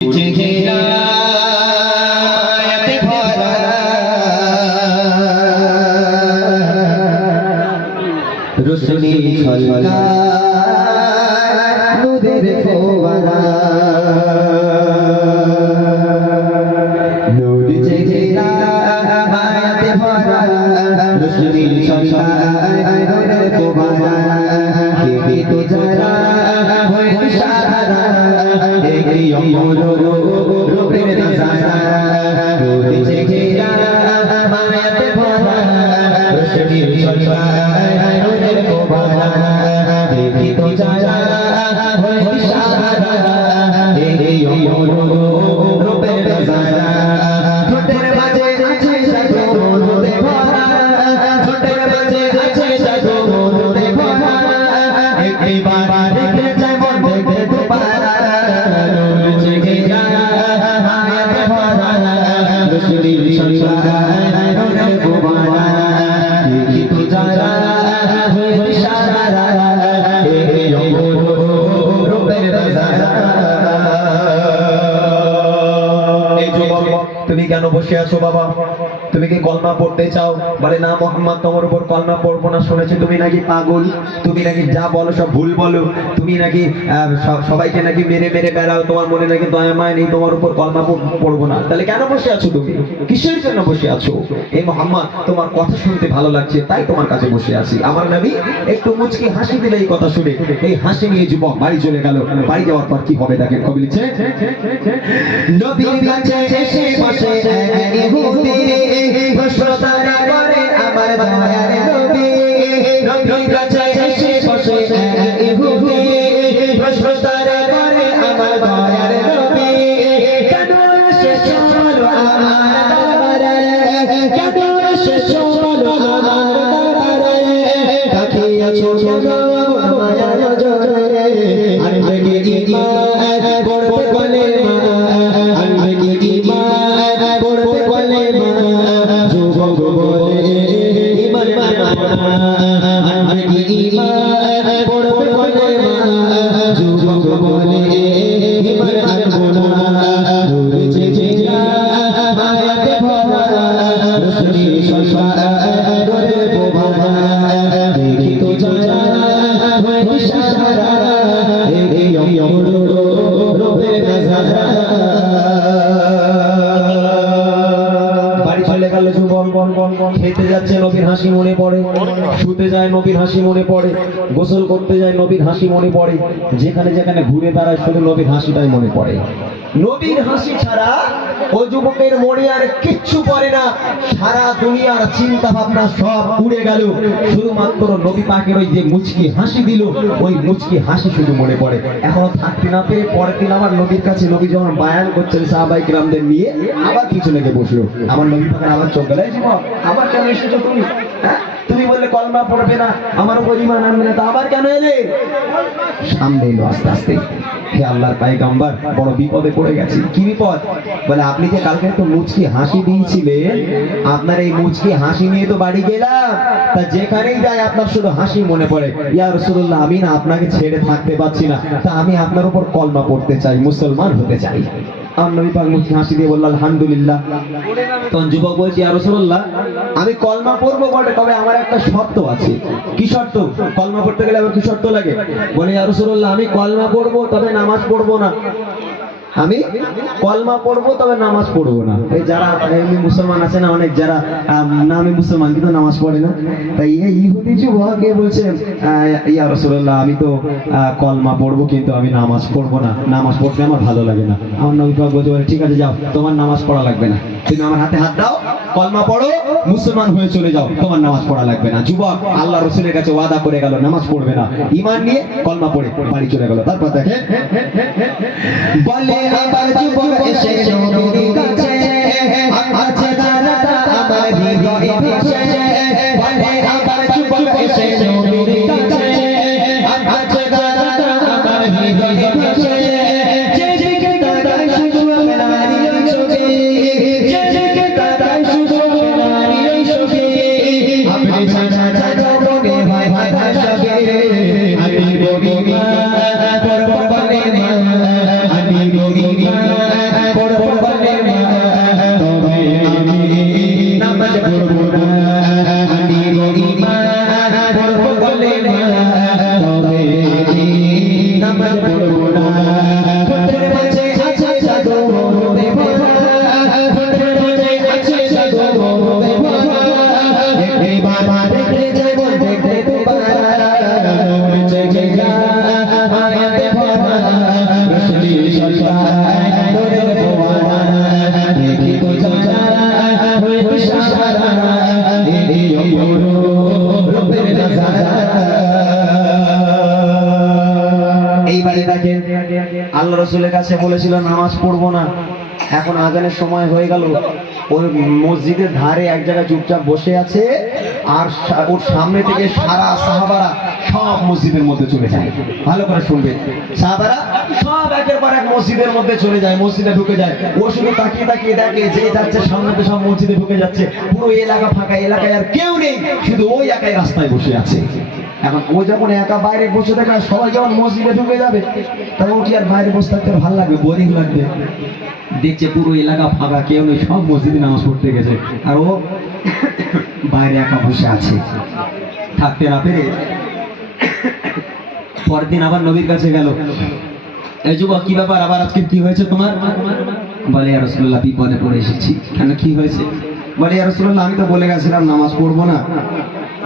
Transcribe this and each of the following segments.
ভরা ঝলকা নূরের ফোয়ারা। নূর চেহারাতে ভরা। রোশনি ঝলকা নূরের ফোয়ারা। কে তো যারা হয় সারা দেখি অমর রূপের নজারা নূর চেহারাতে ভরা রোশনি ঝলকা নূরের ফোয়ারা দেখি তো যারা হয় সারা দেখি অমর তুমি কেন বসে আছো বাবা? তুমি কি কলমা পড়তে চাও? বলে না মোহাম্মদ তোমার উপর কলমা পড়ব না। শুনেছি তুমি নাকি পাগল তুমি নাকি যা বলো সব ভুল বলো। তুমি নাকি সবাইকে নাকি মেরে মেরে বেড়াও। তোমার মনে নাকি দয়া মায় নেই তোমার উপর কলমা পড়ব না। তাহলে কেন বসে আছো তুমি? কিসের জন্য বসে আছো? এই মোহাম্মদ তোমার কথা শুনতে ভালো লাগছে তাই তোমার কাছে বসে আছি। আমার নবী একটু মুচকি হাসি দিলে এই কথা শুনে এই হাসি নিয়ে যুবক বাড়ি চলে গেল। বাড়ি যাওয়ার পর কি হবে দেখেন কবি লিখছে? নবীর কাছে এসে বসে এক তারা করে আমার দয়ার শুতে যায় নবীর হাসি মনে পড়ে, গোসল করতে যায় নবীর হাসি মনে পড়ে, যেখানে যেখানে ঘুরে বেড়ায় শুধু নবীর হাসিটাই মনে পড়ে। নবীর হাসি ছাড়া ও যুবকের মনে আর কিচ্ছু পড়ে না, সারা দুনিয়ার চিন্তা ভাবনা সব উড়ে গেল। শুধুমাত্র নবী পাকের ওই যে মুচকি হাসি দিল, ওই মুচকি হাসি শুধু মনে পড়ে। এখনও থাকতে না পেরে পরের দিন আবার নবীর কাছে নবী যখন বায়ান করছেন সাহাবাই গ্রামদের নিয়ে, আবার কিছু লেগে বসল। আমার নবী পাকের আবার চোখ গেলে আবার কেন এসেছ তুমি? হ্যাঁ? তুমি বললে কলমা পড়বে না, আমার উপর ইমান আনবে না, তা আবার কেন এলে? সামনে এলো আস্তে আস্তে। হে আল্লাহর পাইগাম্বার বড় বিপদে পড়ে গেছি। কি বিপদ? বলে, আপনি যে কালকে একটু মুচকি হাসি দিয়েছিলেন, আপনার এই মুচকি হাসি নিয়ে তো বাড়ি গেলাম। তা যেখানেই যাই আপনার শুধু হাসি মনে পড়ে। ইয়া রাসূলুল্লাহ, আমি না আপনাকে ছেড়ে থাকতে পারছি না। তা আমি আপনার উপর কলমা পড়তে চাই, মুসলমান হতে চাই। হাসি দিয়ে যুবক বলছি আমি কলমা পড়ব বটে, তবে আমার একটা শর্ত আছে। কি শর্ত? কলমা পড়তে গেলে আমার কি শর্ত লাগে? বলে আরও আমি কলমা পড়ব, তবে নামাজ পড়ব না। আমি কলমা পড়ব তবে নামাজ পড়ব না। এই যারা এমনি মুসলমান আছে না অনেক যারা নামে মুসলমান কিন্তু নামাজ পড়ে না। তাই এই ইহুদি যুবক বলছে ইয়া রাসূলুল্লাহ আমি তো কলমা পড়ব কিন্তু আমি নামাজ পড়ব না। নামাজ পড়তে আমার ভালো লাগে না। আমার নবী পাক বলছে বলে, ঠিক আছে যাও তোমার নামাজ পড়া লাগবে না। তুমি আমার হাতে হাত দাও কলমা পড়ো মুসলমান হয়ে চলে যাও তোমার নামাজ পড়া লাগবে না। যুবক আল্লাহ রসুলের কাছে ওয়াদা করে গেল নামাজ পড়বে না। ইমান নিয়ে কলমা পড়ে বাড়ি চলে গেল। তারপর দেখে বলে আবার কাছে বলেছিল, নামাজ পড়ব না। এখন আজানের সময় হয়ে গেল। ওই মসজিদের ধারে এক জায়গায় চুপচাপ বসে আছে, আর ওর সামনে থেকে সারা সাহাবারা সব মসজিদের মধ্যে চলে যায়। ভালো করে শুনবে। সাহাবারা সব একের পর এক মসজিদের মধ্যে চলে যায়, মসজিদে ঢুকে যায়। ও শুধু তাকিয়ে তাকিয়ে দেখে যে যাচ্ছে, সামনে তো সব মসজিদে ঢুকে যাচ্ছে। পুরো এলাকা ফাঁকা, এলাকায় আর কেউ নেই, শুধু ওই একাই রাস্তায় বসে আছে। এখন ও যখন একা বাইরে বসে থাকে সবাই যখন মসজিদে ঢুকে যাবে, তখন কি আর বাইরে বসে থাকতে ভালো লাগবে? বোরিং লাগবে। দেখছে পুরো এলাকা ফাঁকা, কেউ নেই, সব মসজিদে নামাজ পড়তে গেছে। আর ও বাইরে একা বসে আছে। থাকতে না পেরে পরের দিন আবার নবীর কাছে গেল। এই যুবক, কি ব্যাপার? আবার আজকে কি হয়েছে তোমার? বলে, ইয়া রাসূলুল্লাহ, বিপদে পড়ে এসেছি। কেন কি হয়েছে? বলে, ইয়া রাসূলুল্লাহ, আমি তো বলে গেছিলাম, নামাজ পড়ব না।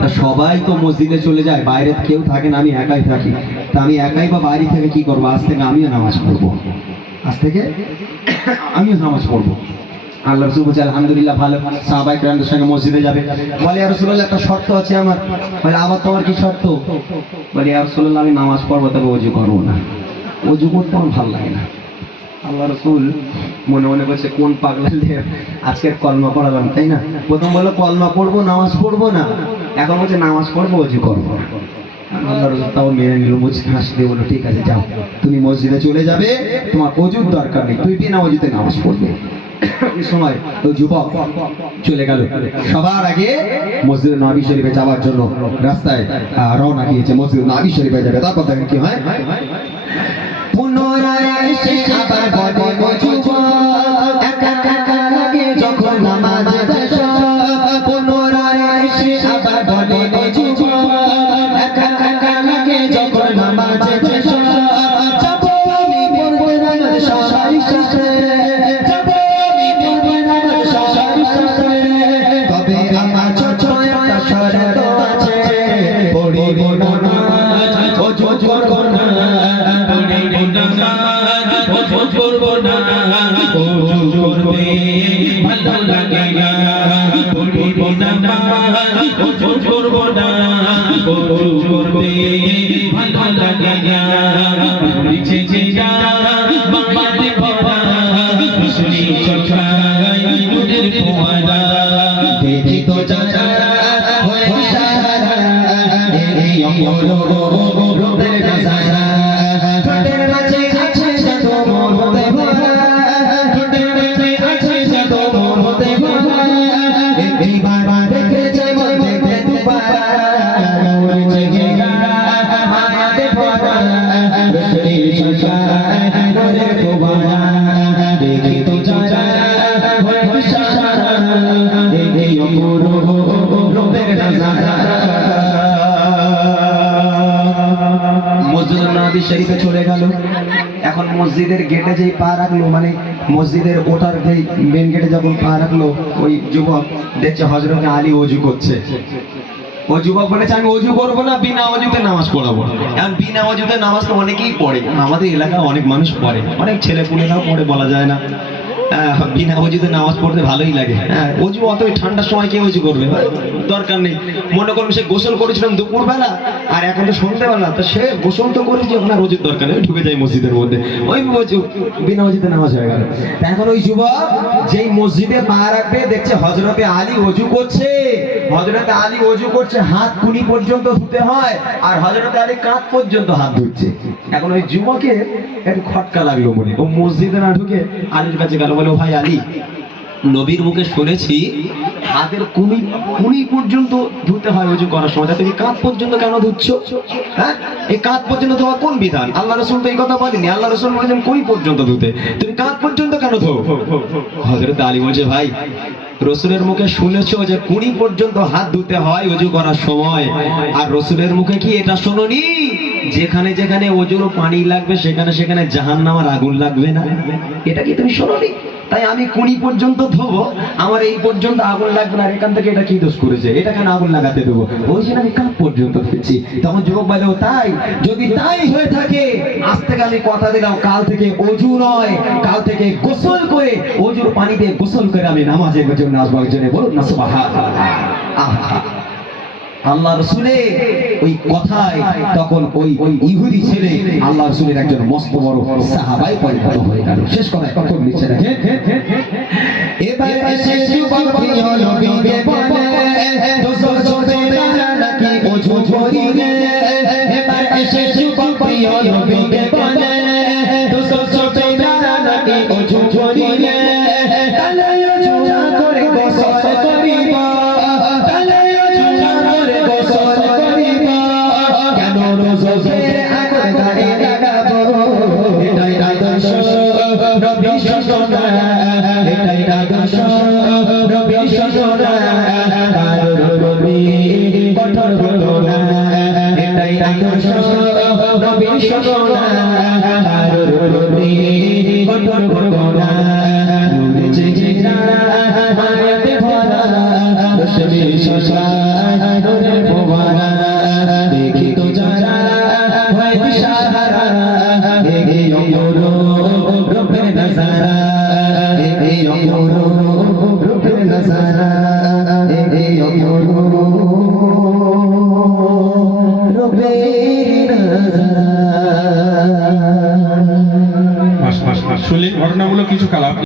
তা সবাই তো মসজিদে চলে যায়, বাইরে কেউ থাকে না, আমি একাই থাকি। তা আমি একাই বা বাইরে থেকে কি করব? আজ থেকে আমিও নামাজ পড়ব। আজ থেকে আমিও নামাজ পড়ব। আল্লাহ রসুল বলছে, আলহামদুলিল্লাহ, ভালো। সাহাবাই কেরামদের সঙ্গে মসজিদে যাবে। বলে আর রসুল্লাহ একটা শর্ত আছে আমার। বলে, আবার তোমার কি শর্ত? বলে আর রসুল্লাহ আমি নামাজ পড়ব, তবে অজু করব না। অজু করতে আমার ভালো লাগে না। আল্লাহ রসুল মনে মনে করছে কোন পাগলা দিয়ে আজকের কলমা পড়ালাম? তাই না? প্রথম বলল, কলমা পড়ব, নামাজ পড়ব না। এখন বলছে, নামাজ পড়ব অজু করব। আল্লাহ রসুল তাও মেনে নিল হাসি দিয়ে বলল, ঠিক আছে, যাও। তুমি মসজিদে চলে যাবে, তোমার অজুর দরকার নেই। তুই বিনা অজুতে নামাজ পড়বে। সময় ওই যুবক চলে গেল। সবার আগে মসজিদ নবী শরীফে যাওয়ার জন্য রাস্তায় রওনা দিয়েছে মসজিদ নবী শরীফে যাবে। তারপর দেখেন কি হয়। পুনরায় আবার বলে ও মসজিদের গেটে যেই পা রাখল মানে মসজিদের ওটার যেই মেন গেটে যখন পা রাখল, ওই যুবক দেখছে হজরত আলী অজু করছে। ও যুবক বলেছে, আমি অজু করব না, বিনা অজুতে নামাজ পড়াবো। এখন বিনা অজুতে নামাজ তো অনেকেই পড়ে। আমাদের এলাকায় অনেক মানুষ পড়ে। অনেক ছেলে পুলেরাও পড়ে বলা যায় না। বিনা অজুতে নামাজ পড়তে ভালোই লাগে। হ্যাঁ অজু অত ঠান্ডার সময় কে অজু করবে? দরকার নেই। মনে করুন সে গোসল করেছিলাম দুপুরবেলা, আর এখন তো সন্ধ্যেবেলা, তো সে গোসল তো করেছি ওখানে অজুর দরকার নেই, ঢুকে যায় মসজিদের মধ্যে। ওই অজু বিনা অজুতে নামাজ হয়ে গেল। এখন ওই যুবক, যেই মসজিদে পা রাখবে, দেখছে হজরতে আলী অজু করছে। হজরতে আলী অজু করছে, হাত কুনি পর্যন্ত ধুতে হয়, আর হজরতে আলী কাঁধ পর্যন্ত হাত ধুচ্ছে। এখন ওই যুবকের একটু খটকা লাগল মনে। ও মসজিদে না ঢুকে আলীর কাছে গেল, বলে, "ও ভাই আলী, নবীর মুখে শুনেছি হাতের কুনি কুনি পর্যন্ত ধুতে হয় অজু করার সময়। তুমি কাঁধ পর্যন্ত কেন ধুচ্ছ? হ্যাঁ? এই কাঁধ পর্যন্ত ধোয়া কোন বিধান? আল্লাহ রসুল তো এই কথা বলেনি আল্লাহ রসুল বলেছেন কুনি পর্যন্ত ধুতে। তুমি কাঁধ পর্যন্ত কেন ধো? হজরত আলী বলছে, ভাই, রসুলের মুখে শুনেছো যে কুড়ি পর্যন্ত হাত ধুতে হয় অজু করার সময়? আর রসুলের মুখে কি এটা শোনোনি? যেখানে যেখানে অজুর পানি লাগবে, সেখানে সেখানে জাহান নামার আগুন লাগবে না? এটা কি তুমি শোনোনি? তাই আমি কুড়ি পর্যন্ত ধোবো। আমার এই পর্যন্ত আগুন লাগবে না এখান থেকে এটা কি দোষ করেছে? এটা কেন আগুন লাগাতে দেবো? ওই জন্য আমি কাপ পর্যন্ত ধুচ্ছি তখন যুবক বলে তাই? যদি তাই হয়ে থাকে আজ থেকে আমি কথা দিলাম, কাল থেকে অজু নয়। কাল থেকে গোসল করে, অজুর পানি দিয়ে গোসল করে আমি নামাজের জন্য আসব একজনে। বলুন না, সুবহানাল্লাহ। আহা। আল্লাহ রসুলের ওই কথায় তখন ওই ইহুদি ছেলে আল্লাহ রসুলের একজন মস্ত বড় সাহাবাই পরিণত হয়ে গেল শেষ কথা কত নিচে রাখে এসে যুবক প্রিয় এটাই রাগ